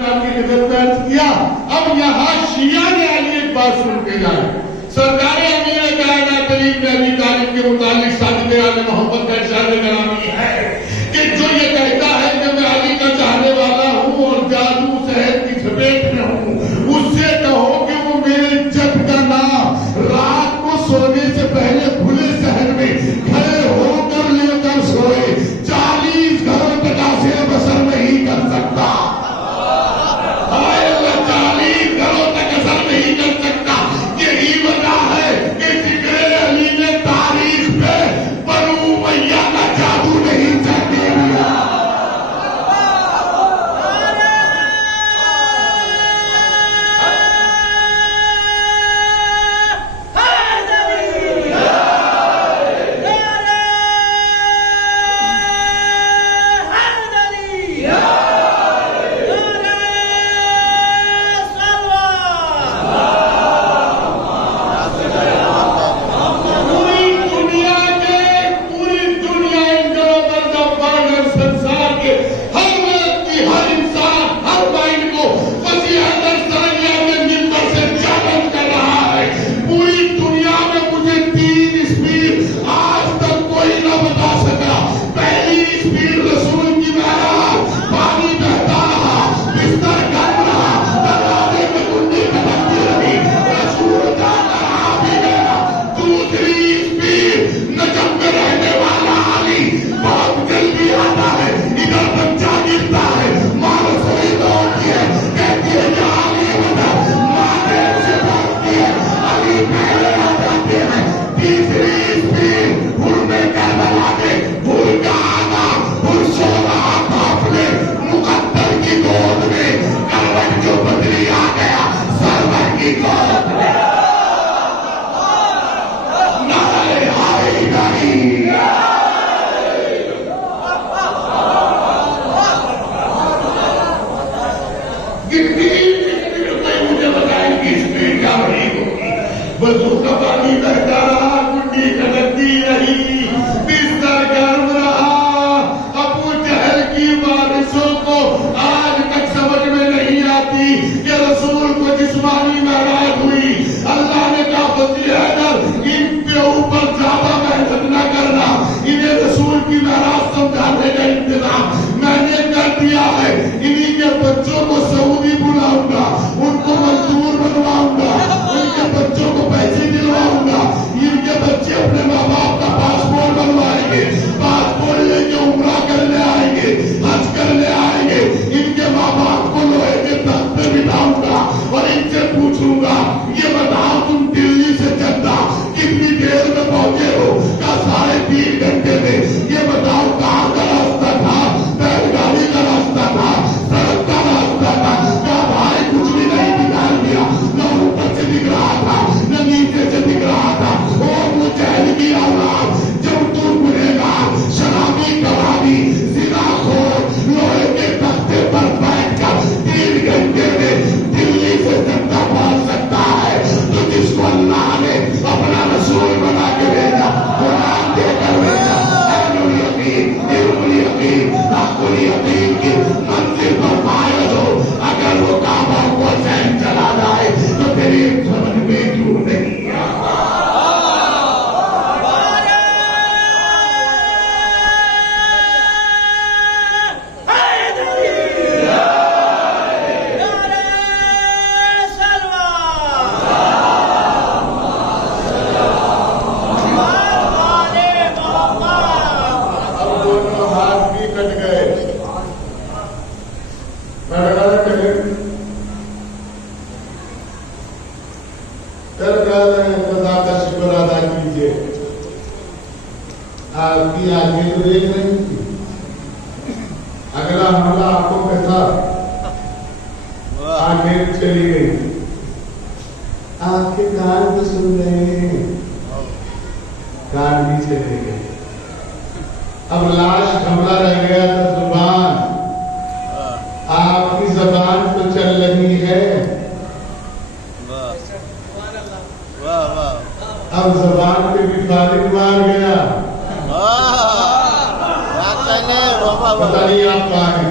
آپ کی خدمت میں عرض کیا. اب یہاں شیعہ نے آئیے ایک بات سن کے جائے. سرکار امیر کائنات علی بن ابی طالب کے متعلق صادق آل محمد کا ارشاد گرامی ہے کہ جو یہ کہتا ہے کہ میں علی کا چاہنے والا ہوں اور جادو سحر کی چپیٹ میں ہوں، اس سے کہو کہ وہ میرے جد کا نام رات کو سونے سے پہلے کھلے شہر میں کھڑے ہو کر لے کر سوئے 40 گھروں تک آسے بسر نہیں کر سکتا. 40 گھروں تک اثر نہیں کر سکتا. یہی وجہ ہے کہ ذکر علی نے تاریخ پہ بنو امیہ کا جادو نہیں چاہتے دیا. اب لاش گھملا رہ گیا تو زبان آپ کی زبان تو چل رہی ہے. اب زبان پہ بھی فارغ مار گیا. پتہ نہیں آپ کہاں ہیں.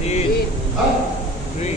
3।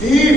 3।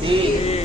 3।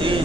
3।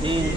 3।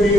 3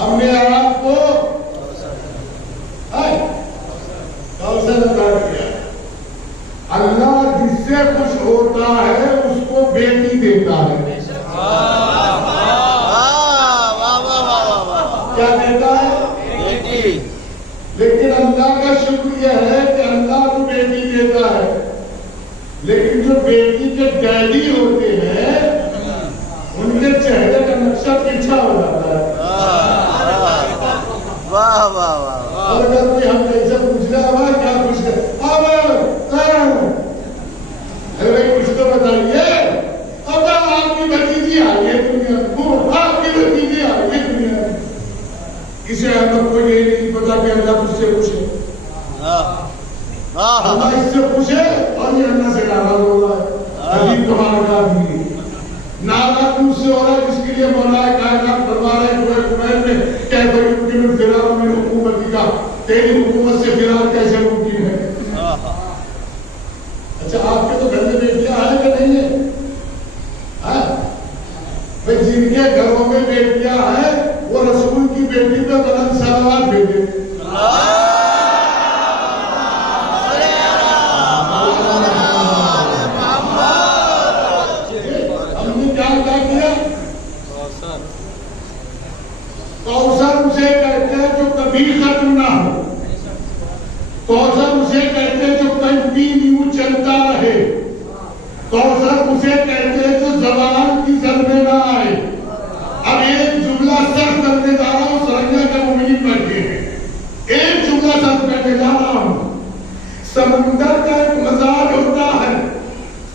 ہم نے آپ کو کوثر عطا کیا. اللہ جس سے خوش ہوتا ہے اس کو بیٹی دیتا ہے. کیا دیتا ہے؟ بیٹی. لیکن اللہ کا شکر یہ ہے کہ اللہ کو بیٹی دیتا ہے. لیکن جو بیٹی کے ڈیڈی ہوتے ہیں ان کے چہرے کا نقشہ پیچھا ہو جاتا ہے. واہ واہ واہ. اور اگر کوئی ہم ایسے پوچھ رہا ہے کیا پوچھ رہے ارے کچھ تو بتائیے. اب آپ کی بھتیجی آ گئی دنیا میں, آپ کی بھتیجی آ گئی دنیا میں, اسے ہم کو یہ نہیں پتا کہ اللہ تجھ سے خوش ہے. اللہ اس سے خوش ہے اور یہ اللہ سے ناراض ہو رہا ہے. عجیب تمہارا کا بھی ناراض تم سے ہو رہا ہے جس کے لیے مولا کائنات فرما رہے ہیں قرآن میں کیسے ممکن ہے فرار من حکومتی کا, تیری حکومت سے فرار کیسے ممکن ہے. اچھا آپ کے تو گھر میں بیٹیاں ہیں کہ نہیں ہے؟ جن کے گھروں میں بیٹیاں ہیں وہ رسول کی بیٹی پہ بلند صلوات بھیجے. ہم نے کیا کیا؟ کوثر اسے کہتے ہیں جو کبھی ختم نہ ہو. کوثر اسے کہتے ہیں جو کنٹینیو چلتا رہے. کوثر اسے کہتے ہیں جو زبان کی زد میں نہ آئے. اب ایک جملہ سخت کرنے جا رہا ہوں, سرنگا کے مومنین بیٹھے ہیں. ایک جملہ سخت کرنے جا رہا ہوں. سمندر کا ایک مزاج ہوتا ہے,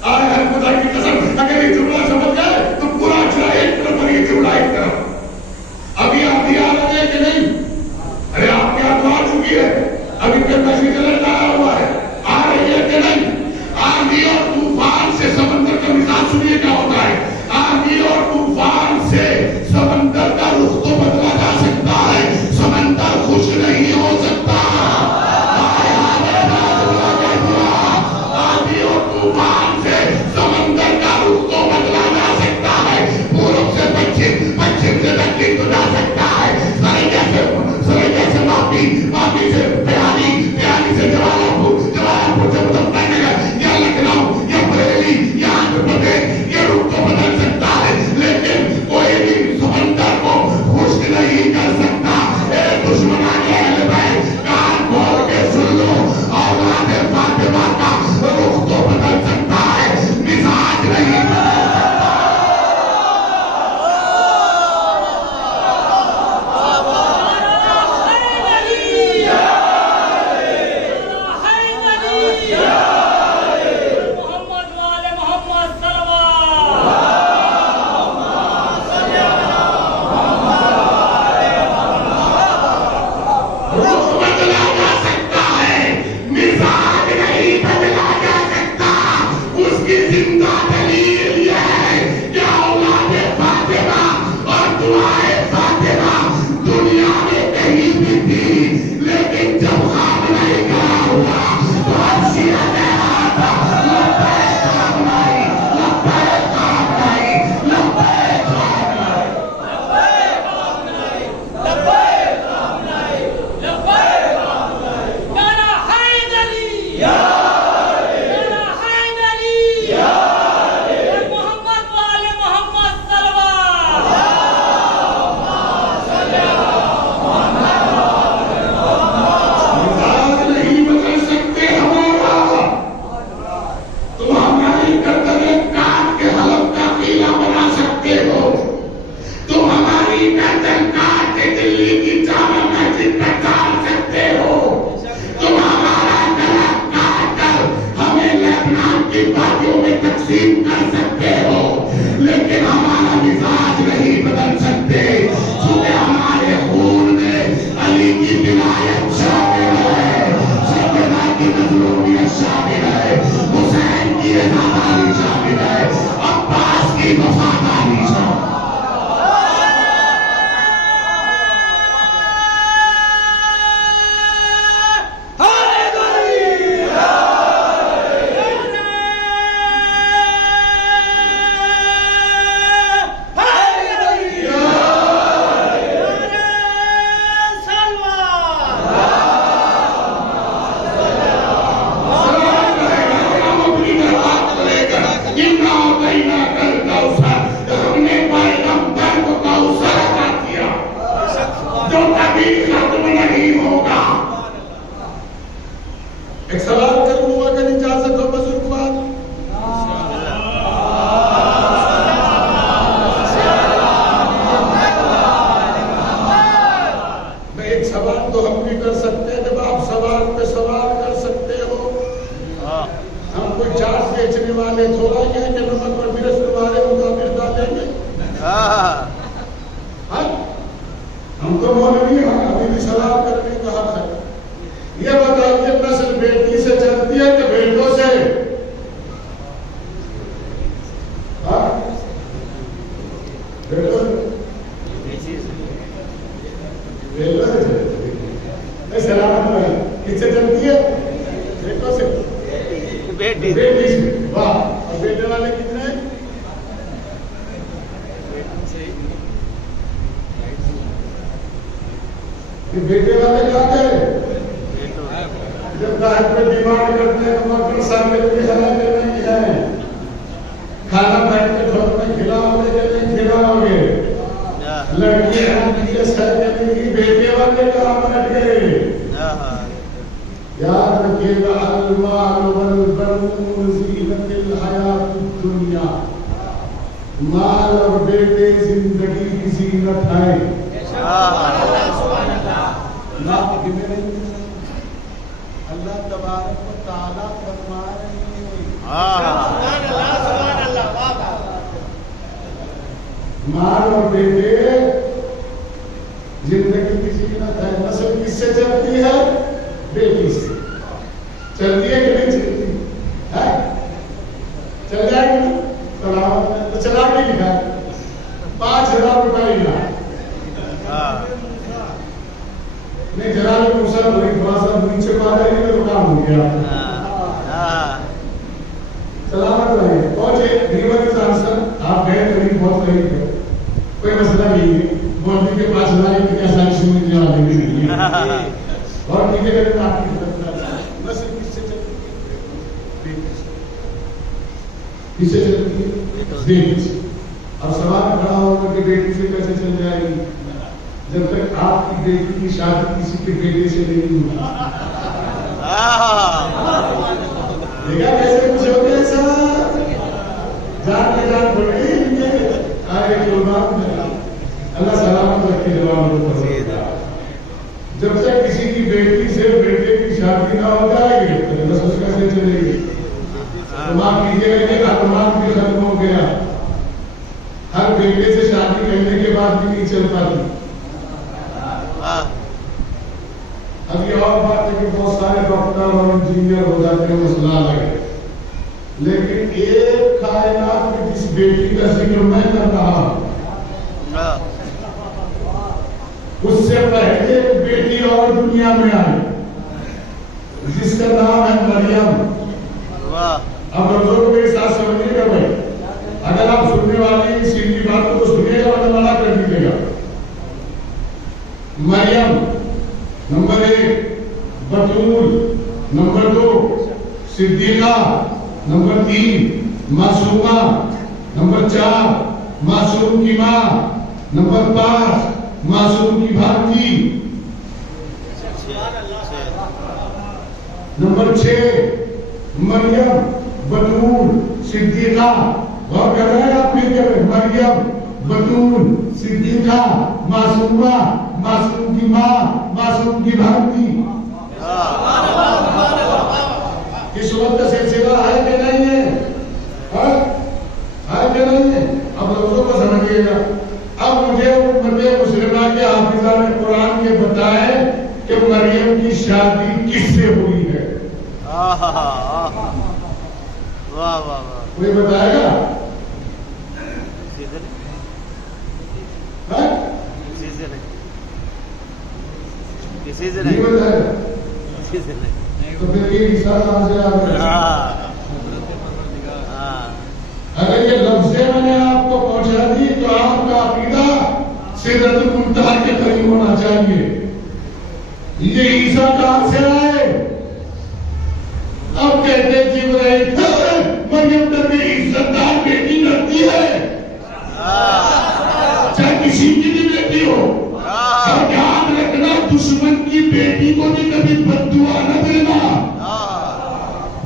آئے ہے خدا کی قسم اگر یہ جملہ سمجھ جائے تو پورا اچھا ایک طرف اور یہ جملہ ایک طرف. ابھی آپ آ رہے ہیں کہ نہیں؟ ارے آپ کے ہاتھ آ چکی ہے, ابھی پھر میسیج لایا ہوا ہے, آ رہی ہے کہ نہیں؟ آندھی اور طوفان سے سمندر کا مزاج سنیے کیا ہوتا ہے. آندھی اور طوفان سے سمندر کا رخ تو بدلا جا سکتا ہے, سمندر خوش نہیں ہو سکتا. آندھی اور طوفان سے سمندر کا رخ تو بدلا جا سکتا ہے, پورب سے پچھم, پچھم سے دکن تو جا سکتا ہے. سرائیکا سے معافی, معافی سے پیاری, پیاری سے جوالپور, جوالپور سے مظفر نگر یا لکھنؤ یا بریلی یا آندھرا پردیش, یہ رخ تو بدل سکتا ہے لیکن کوئی بھی سمندر کو خشک نہیں کر سکتا. اے دشمنان اہل بیت کان کھول کے سن لو, اولاد فاطمہ کا رخ تو بدل سکتا ہے, مزاج نہیں بدل سکتا. جو کبھی ختم نہیں ہوگا. ایک سوال کروں گا اگر اجازت ہو بزرگوار. میں ایک سوال تو ہم بھی کر سکتے ہیں جب آپ سوال پہ سوال کر سکتے ہو. ہم کوئی چارج بیچنے والے تھوڑا ہی ہیں کہ نمک اور مرچ تمہارے مطابق ڈالیں گے. ہم تو مولوی ہیں, ابھی بھی سوال کرنے کا حق ہے. یہ بتائیے نسل بیٹی سے چلتی ہے کہ بیٹوں سے؟ بیٹوں سے سلامت رہے. کس سے چلتی ہے؟ بیٹوں سے. بیٹی سے. واہ. اور بیٹے والے کتنے ہیں؟ بیٹے والے کیا کہے جب داہر پہ ڈیمانڈ کرتے ہیں مکر سامنے بھی حلالے نہیں ہے. کھانا بیٹھ کے گھر میں کھلاؤ گے کہ نہیں کھلاؤ گے؟ لڑکی ہے کہ بیٹے والے کہاں بیٹھ گئے؟ یاد رکھیے گا المال والبنون زینت الحیات الدنیا. مال اور بیٹے زندگی کی زینت ہے. اللہ تبارک و تعالیٰ فرما رہے ہیں مال اور بیٹے زندگی کی زینت ہے. نسل کس سے چلتی ہے؟ بیٹی سے. چلتی ہے کہ نہیں چلتی ہے؟ چل جائے گی سلامت تو چلا کے لکھا 5,000 روپئے ملا. نہیں جناب موسیٰ بڑی تھوڑا سا نیچے کو آ جائے گی تو کام ہو گیا. سلامت رہے. پہنچے ریور از آنسر. آپ گئے قریب بہت قریب ہے, کوئی مسئلہ نہیں ہے. مولوی کے پاس ہماری اتنی آسانی سے مجھے جواب دے دی اور ٹھیک ہے کہ آپ کی خدمت نسل کس سے چلتی ہے؟ کس سے چلتی ہے؟ بیٹی سے. اب سوال کھڑا ہوگا کہ بیٹی سے کیسے چل جائے گی جب تک آپ کی بیٹی کی شادی کسی کے بیٹے سے نہیں ہوئی. دیکھا کیسے کچھ ہو گیا سر. جان کے جان بڑی آئے قربان. اللہ سلامت رکھے جوان کو. جب تک کسی کی بیٹی سے بیٹے کی شادی نہ ہو جائے گی تو نسل کیسے چلے گی؟ معاف کیجیے گا کہ اعتماد بھی ختم ہو گیا. ہر بیٹے سے شادی کرنے کے بعد بھی نہیں چل پاتی. اب یہ اور بات ہے کہ بہت سارے ڈاکٹر اور انجینئر ہو جاتے ہیں, مسئلہ الگ ہے. لیکن ایک کائنات میں جس بیٹی کا ذکر میں کر رہا ہوں اس سے پہلے ایک بیٹی اور دنیا میں آئی جس کا نام ہے مریم. اب لوگوں کو میرے ساتھ سمجھیے گا بھائی. اگر آپ سننے والی سیدھی بات کو سنیے گا تو منع کر دیجیے گا. مریم نمبر 1, بتول نمبر 2, صدیقہ نمبر 3, معصومہ نمبر 4, معصوم کی ماں نمبر 5, معصوم کی بھانجی نمبر 6, مریم بتول صدیقہ. غور کر رہے ہیں آپ مل کر مریم بتول صدیقہ معصومہ معصوم کی ماں معصوم کی بھانجی. اس وقت کا سلسلہ ہے کہ نہیں ہے؟ ہے کہ نہیں ہے؟ اب لوگوں کو سمجھیے گا. اب مجھے امت مسلمہ کے حافظہ نے قرآن کے بتائے کہ مریم کی شادی کس سے ہوئی ہے. کوئی بتائے گا؟ کسی سے نہیں بتائے گا. تو پھر یہ حصہ کہاں سے آ گیا؟ اگر یہ لفظیں میں نے آپ کو پہنچا دی تو آپ کا عقیدہ سدرۃ المنتہا کے قریب ہونا چاہیے. یہ عیسیٰ کہاں سے آئے؟ اب کہتے جبرائیل مریم نبی عزت دار بیٹی لگتی ہے چاہے کسی کی بھی بیٹی ہو. اور یاد دشمن کی بیٹی کو بھی کبھی بددعا نہ دینا.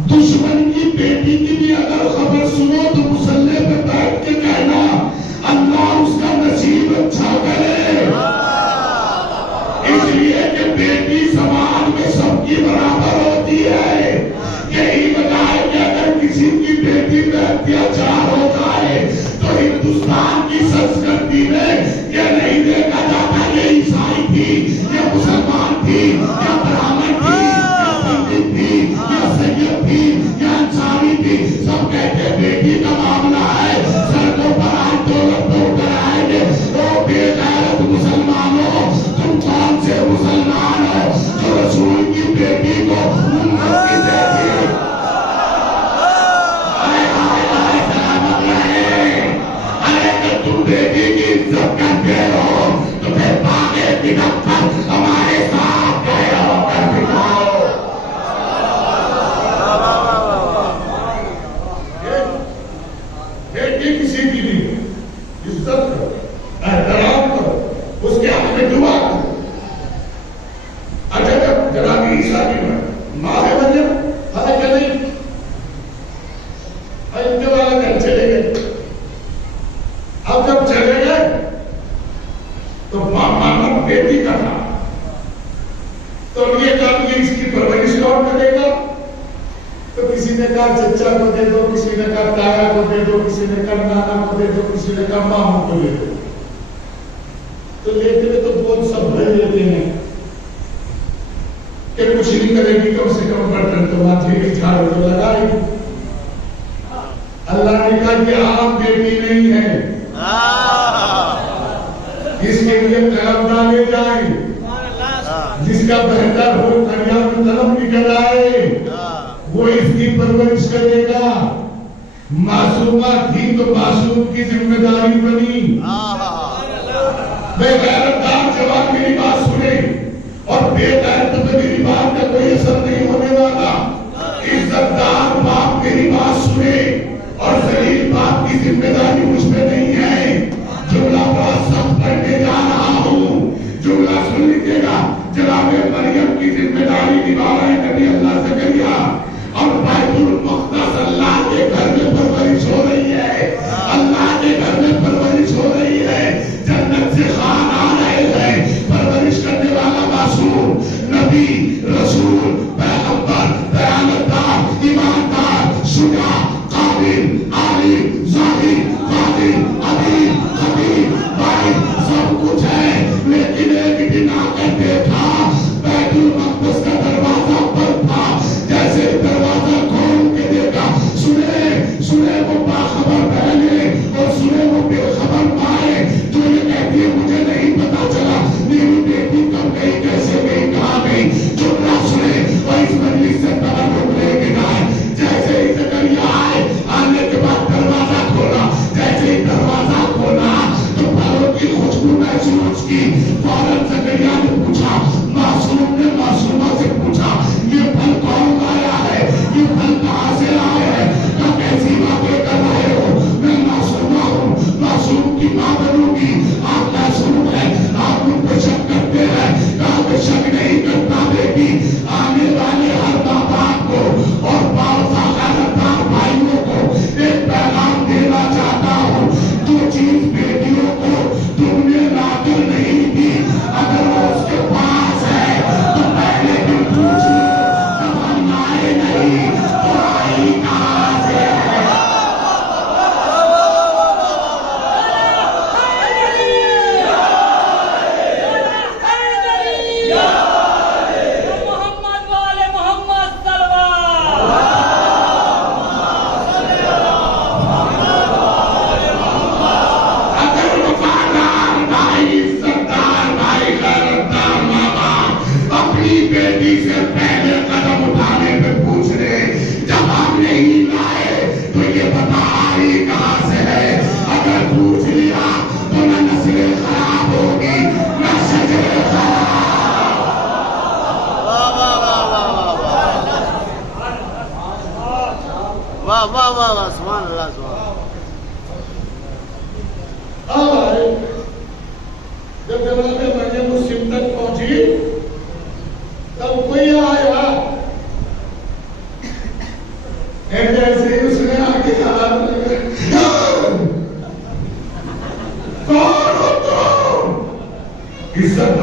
دشمن کی بیٹی کی بھی اگر خبر سنو تو مصلے پہ بیٹھ کے کہنا اللہ اس کا نصیب اچھا کرے. اس لیے کہ بیٹی سماج میں سب کی برابر ہوتی ہے. یہی وجہ ہے کہ اگر کسی کی بیٹی پہ اتیاچار ہو جائے تو ہندوستان کی سنسکرتی میں یہ نہیں دیکھا جاتا یہ عیسائی تھی یہ مسلمان تھی یا برہمن تھی یا پنڈت تھی یا سید تھی یا انصاری تھی. سب کہتے بیٹی کا معاملہ ہے سڑکوں پر آج دولت تو اٹھ آئے گے. وہ بے غیرت مسلمانوں تم کون سے مسلمان ہو جو رسول کی بیٹی کو منکر کی دیتی ہے. تم بیٹی کی عزت کرتے ہو تو پھر باغے کی دفتر ہمارے ساتھ گئے ہو کر دکھاؤ. بیٹی کسی کی بھی عزت کرو احترام کرو اس کے حق میں دعا کرو. اچھا جب جناب عیسیٰ کی ماں ہے مریم ہے کہ نہیں ان کے والا گھر چلے گئے. اب جب چلے گئے تو ماما بیٹی کا تھا تو یہ کہا کہ اس کی پرورش کون کرے گا. تو کسی نے کہا چچا کو دے دو کسی نے کہا تایا کو دے دو کسی نے کہا نانا کو دے دو کسی نے کہا ماموں کو دے دو. تو لیتے ہوئے تو بہت سب بھر لیتے ہیں کہ کچھ نہیں کرے گی کم سے کم برتن تو ماتھے کی جھاڑو تو لگائے گی. اللہ نے کہا کہ عام بیٹی نہیں ہے اس کے لیے قلم ڈالے جائیں جس کا بہتر ہو دریا میں قلم نکل آئے وہ اس کی پرورش کرے گا. معصومہ تھی تو معصوم کی ذمہ داری بنی. بے غیرتدار جوان میری بات سنے اور بے غیرت پہ میری بات کا کوئی اثر نہیں ہونے والا. عزتدار باپ میری بات سنے اور ذلیل باپ کی ذمہ داری مجھ پہ نہیں ہے. جملہ بہت سخت پڑھنے جا رہا ہوں جملہ سن لیجیے گا. جناب مریم کی ذمہ داری نبھا رہے نبی اللہ زکریا اور بیت المقدس اللہ کے گھر میں پرورش ہو رہی ہے. اللہ کے گھر میں پرورش ہو رہی ہے. جنت سے خوان آ رہے ہیں. پرورش کرنے والا معصوم نبی رسول پیغمبر دیانتدار ایماندار شجاع قابل عالم ظاہر قادر عظیم خبیر واحد سب کچھ ہے. لیکن ایک دن آ کر دیکھا بیت المقدس کا دروازہ بند تھا. جیسے دروازہ کھول کے دیکھا سنے وہ باخبر بہنیں اور سنے وہ بے خبر مائیں جو یہ کہتی ہے مجھے نہیں پتا چلا میری بیٹی کب گئی کیسے گئی کہاں گئی. جو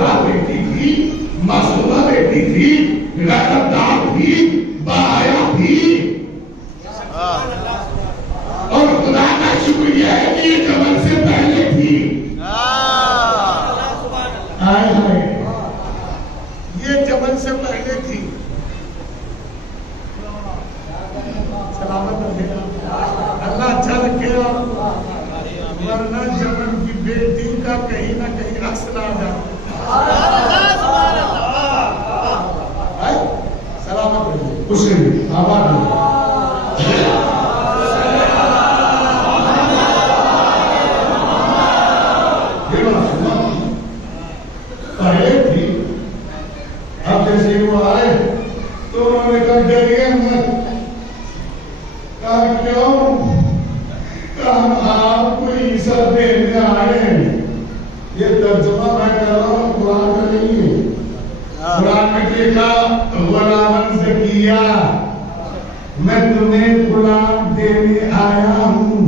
زہرا بیٹی تھی، معصومہ بیٹی تھی، غیرتدار تھی، باحیا تھی، اور خدا کا شکریہ ہے کہ یہ جبل سے پہلے تھی. آئے ہائے، یہ جبل سے پہلے تھی. سلامت رکھے گا اللہ، اچھا رکھے گا، ورنہ جبل کی بیٹی کا کہیں نہ کہیں عکس نہ آ جائے. سلامت رکھے، خوش رہیے، آباد رہیے. پہلے تھی، اب جیسے وہ آئے تو انہوں نے کہا ڈریے مت. کہا کیوں؟ کہا ہم آپ کو عیسیٰ دینے آئے ہیں. یہ ترجمہ میں کر رہا ہوں، قرآن کا نہیں ہے. قرآن میں لکھا غلاماً زکیہ، میں تمہیں غلام دینے آیا ہوں،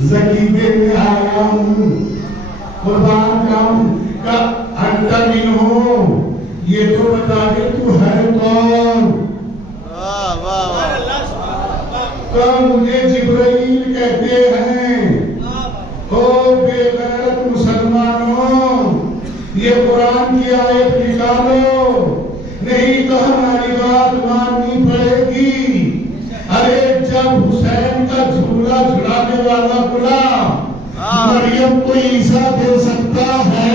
زکی دینے آیا ہوں. قربان جاؤں کا انت منہم، یہ تو بتا دے تو ہے کون. تو مجھے جبرائیل کہتے ہیں. او بے غیرت مسلمانوں، یہ قرآن کی آیت نکالو، نہیں تو ہماری بات ماننی پڑے گی. ارے جب حسین کا جھولا جھلانے والا غلام مریم کو عیسیٰ دے سکتا ہے،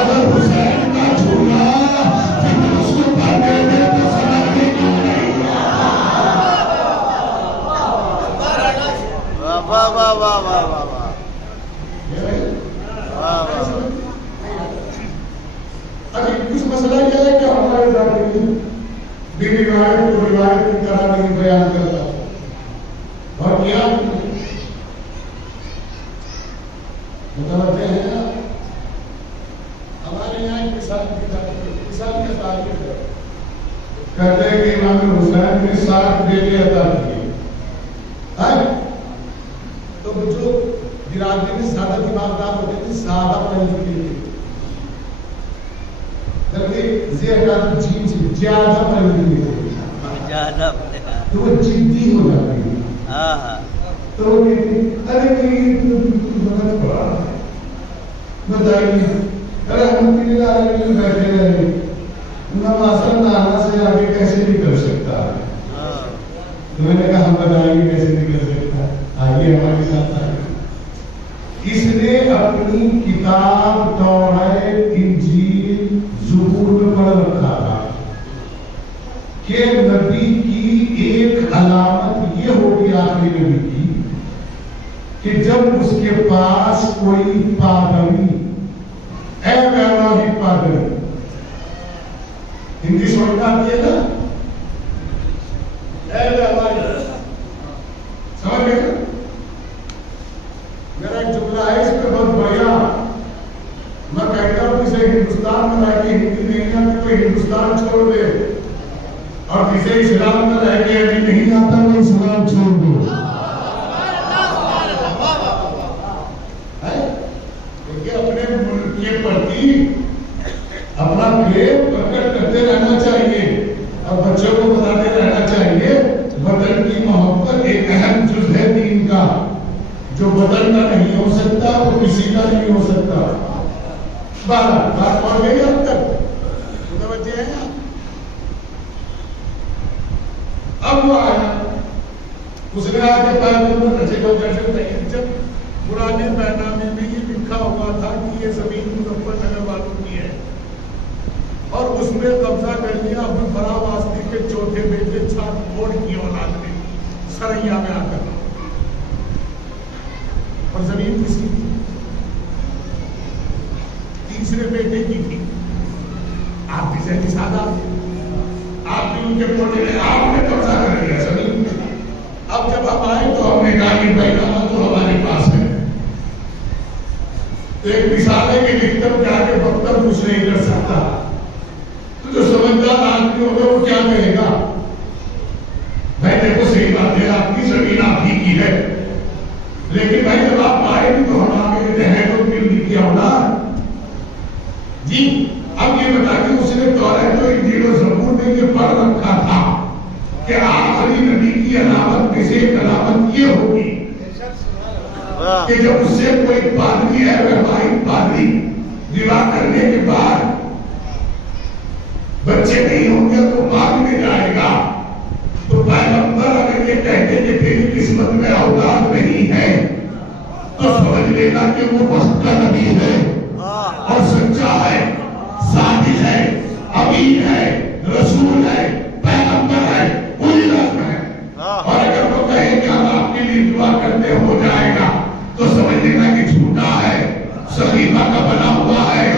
اگر حسین کا جھولا اس کو پڑھنے دے تو سمجھنے کیوں نہیں؟ واہ واہ واہ واہ واہ واہ. ابھی کچھ مسئلہ یہ ہے کہ ہمارے ذاتی بھی روایت کو روایت کی طرح نہیں بیان کرتا اور کیا متوجہ ہے نا. ہمارے یہاں ایک مثال کی تعریف ہے، کہتے ہیں کہ امام حسین نے 7 بیٹے عطا کیے. تو جو برادری میں زیادہ دماغدار ہوتے تھے زیادہ پڑھے لکھے تھے، بلکہ زیادہ زیادہ پڑھے لکھے تھے تو وہ جدی ہو جاتے ہیں. تو وہ کہتے ہیں ارے نہیں بہت پڑھا بتائیے، ارے ہم بیٹھے رہے نمازن نانا سے آگے کیسے نکل سکتا ہے. تو میں نے کہا ہم بتائیں گے کیسے نکل سکتا ہے، آئیے ہمارے ساتھ آئیے. اس نے اپنی کتاب توریت انجیل زبور میں پڑھ رکھا تھا کہ نبی کی ایک علامت یہ ہوگی آخری نبی کی کہ جب اس کے پاس کوئی پادری، اے ویواہی پادری، ہندی سمجھنا آتی ہے نا، اے ویواہی، سمجھ گئے؟ میرا ایک جملہ ہے اس پہ بہت بڑھیا، میں کہتا ہوں اسے ہندوستان میں رہ کے ہندی نہیں آتی کوئی ہندوستان چھوڑ دے، اور جسے اسلام میں رہ کے ابھی نہیں آتا وہ اسلام چھوڑ دو. اپنے ملک کے پرتی اپنا پریم پرکٹ کرتے رہنا چاہیے اور بچوں کو بتاتے رہنا چاہیے وطن کی محبت ایک اہم جز ہے دین کا. جو وطن کا نہیں ہو سکتا وہ کسی کا نہیں ہو سکتا. بات پڑھ گئی اب تک متوجہ ہے. اب وہ آیا، اس نے آگے پیغمبر رچے کو جیسے جب پرانے بیانامے میں یہ لکھا ہوا تھا کہ یہ زمین مظفر نگر والوں کی ہے، اور اس میں قبضہ کر لیا ابو الفرا واسطی کے چوتھے بیٹے چھات کوڑ کی اولاد نے سریا میں آ کر. اور زمین کسی کی تیسرے بیٹے کی تھی. آپ بھی ذہنی سادہ، آپ بھی ان کے پوتے نے آپ نے قبضہ کر لیا زمین میں. اب جب ہم آئے تو ہم نے کہا کہ بیانامہ تو ہمارے پاس ہے. تو ایک مثال ہے کہ لکھتر کیا کہ بختر کچھ نہیں کر سکتا. تو جو سمجھدار آدمی ہوگا وہ کیا کہے گا؟ بھائی دیکھو صحیح بات ہے، آپ کی زمین آپ ہی کی ہے، لیکن بھائی جب آپ آئے بھی تو ہم آگے کہتے ہیں تو پھر بھی کیا ہونا. جی اب یہ بتا کہ اس نے تورات و انجیل و زبور میں یہ پڑھ رکھا تھا کہ آخری نبی کی علامت میں سے ایک علامت یہ ہوگی کہ جب اس سے کوئی پادری ہے ویواہک پادری نکاح کرنے کے بعد بچے نہیں ہوں گے تو مانگنے جائے گا تو پیغمبر اگر یہ کہتے کہ تیری قسمت میں اولاد نہیں ہے تو سمجھ لینا کہ وہ وقت کا نبی ہے اور سچا ہے، صادق ہے، امین ہے، رسول ہے، پیغمبر ہے، کوئی رسم ہے۔ اور اگر وہ کہے کہ ہم آپ کے لیے دعا کرتے ہو جائے گا تو سمجھ لینا کہ جھوٹا ہے، صحیفہ کا بنا ہوا ہے،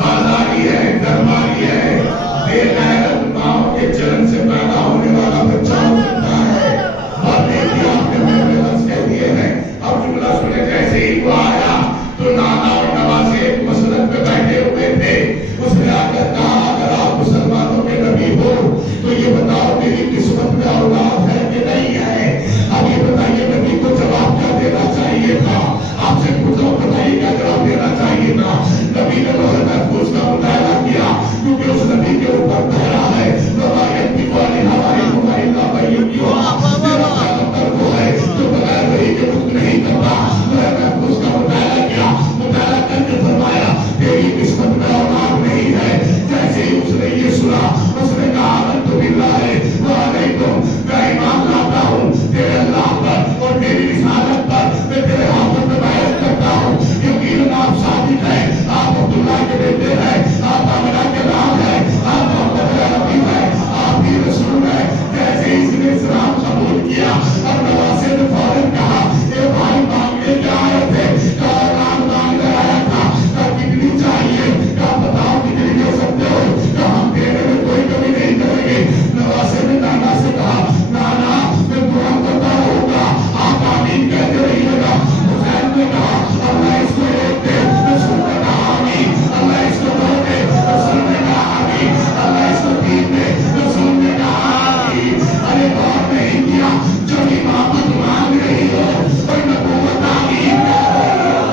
بازاری ہے، درباری ہے، بے غیرت ماں کے چرن سے پیدا ہونے والا بچہ ہو سکتا ہے۔ اور دیکھیے آپ نے میرے رس کہہ دیے ہیں۔ اب جملہ سنے جیسے ہی وہ آیا تو نانا اور نواسے ایک مسلک پہ بیٹھے ہوئے تھے۔ اس نے آ کر کہا اگر آپ مسلمانوں کے نبی ہو تو یہ بتاؤ میری قسمت میں اولاد ہے کہ نہیں ہے؟ اب یہ بتائیے نبی کو جواب کیا دینا چاہیے تھا؟ آپ سے پوچھو بتائیے کیا جواب دینا چاہیے تھا؟ نبی نے لوح محفوظ کا مطالعہ کیا کیونکہ اس نبی کے اوپر پہرا ہے وما ينطق عن الهوى إن هو إلا وحي يوحى۔ میرا پیغمبر وہ ہے جو بغیر وحی کے حکم نہیں کرتا۔ لوح محفوظ کا مطالعہ کیا، مطالعہ کر کے فرمایا تیری قسمت میں اولاد نہیں ہے۔ جیسے ہی اس نے یہ سنا اس نے کہا آمنت باللہ وعلیکم، میں ایمان لاتا ہوں تیرے اللہ پر اور تیری رسالت پر، میں تیرے ہاتھوں میں بیعت کرتا ہوں۔ یقیناً آپ صادق ہیں، آپ عبداللہ کے بیٹے ہیں، آپ آمنہ کے لال ہیں، آپ محمد عربی ہیں، آپ ہی رسول ہیں۔ جیسے ہی اس نے اسلام قبول کیا اور نواسے نے فوراً کہا اے بھائی مانگنے کے آئے تھے، کہا اولاد مانگنے آیا تھا، کہا کتنی چاہیے، کہا بتاؤ کتنی دے سکتے ہو، کہا ہم دینے میں کوئی کمی نہیں کریں گے۔ نواسے نے نانا سے کہا نانا میں دعا کرتا رہوں گا، آپ آمین کہتے رہیے گا۔ حسین نے کہا اللہ اس کو ایک دے، رسول نے کہا آمین، اللہ اس کو دو دے، رسول نے کہا آمین، اللہ اس کو تین دے، رسول نے کہا آمین۔ ارے غور نہیں کیا جب امامت مانگ رہی ہو اور نبوت آمین کہہ رہی ہو۔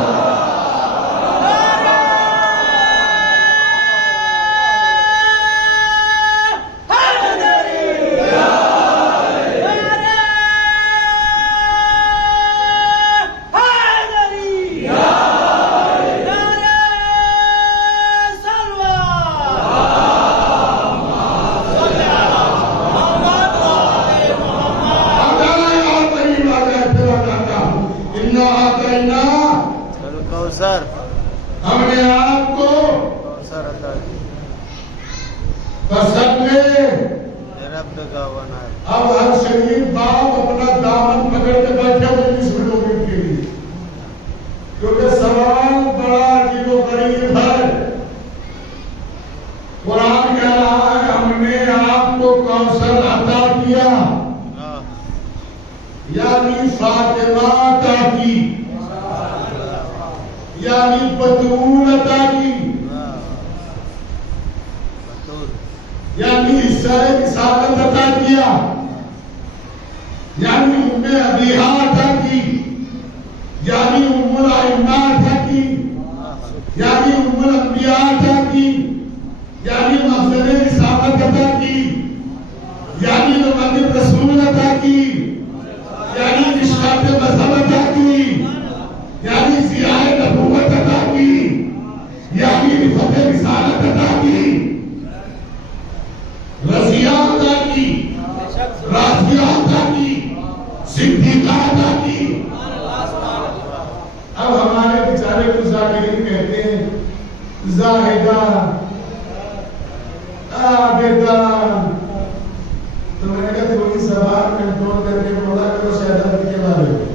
کوثر ہم نے آپ کو کوثر عطا کی بسط میں رب کا بنا۔ اب ہر شریف باپ اپنا دامن پکڑ کے بیٹھے ہوئے اس لوگوں کے لیے، کیونکہ سوال بڑا عجیب و غریب ہے۔ قرآن کہہ رہا ہے ہم نے آپ کو کوثر عطا کیا، یعنی فاطمہ عطا کی، یعنی بطول عطا کی، یعنی حصہ رسالت عطا کیا، یعنی ام ابیہا عطا کی، یعنی ام الائمہ عطا کی، یعنی ام الانبیاء عطا کی، یعنی مفضل رسالت عطا کی، یعنی محمد رسول عطا کی، یعنی مشکات مذہب عطا کی، یعنی ضیاء نبوت عطا کی، یعنی رفعت رسالت عطا کی، رضیہ عطا کی، راضیہ عطا کی، صدیقہ عطا کی۔ اب ہمارے بیچارے کو ذاکرین کہتے ہیں زاہدہ، عابدہ، تو میں نے کہا تھوڑی زبان کنٹرول کر کے بولا کرو شہزادی کے بارے میں،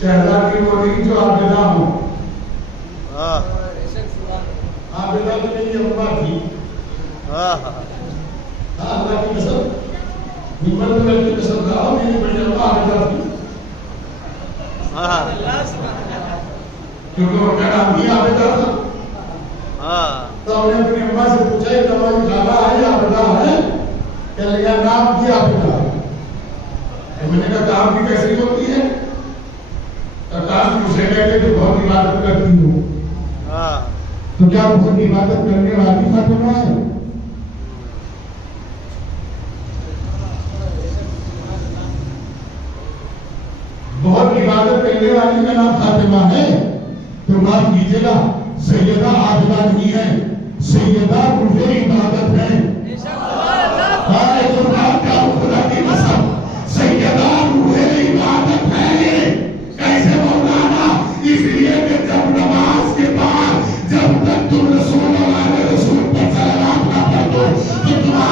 شہزادی وہ نہیں جو عابدہ ہو، عابدہ تو میری اماں تھی، اللہ کی قسم، نمبر میں کی قسم کہا میری بڑی اماں عابدہ تھی، کیونکہ وہ کہنا ہم بھی عابدہ تھا۔ تو ہم نے اپنی اماں سے پوچھا یہ تمہاری خالہ ہے عابدہ ہے؟ کہنے لگا نام کی عابدہ ہے۔ میں نے کہا کام کی کیسی ہوتی ہے؟ کام کی اسے کہتے تو بہت عبادت کرتی ہوں۔ تو کیا بہت عبادت کرنے والی فاطمہ ہے؟ بہت عبادت کرنے والی کا نام فاطمہ ہے تو معاف کیجیے گا، سیدہ عابدہ نہیں ہے،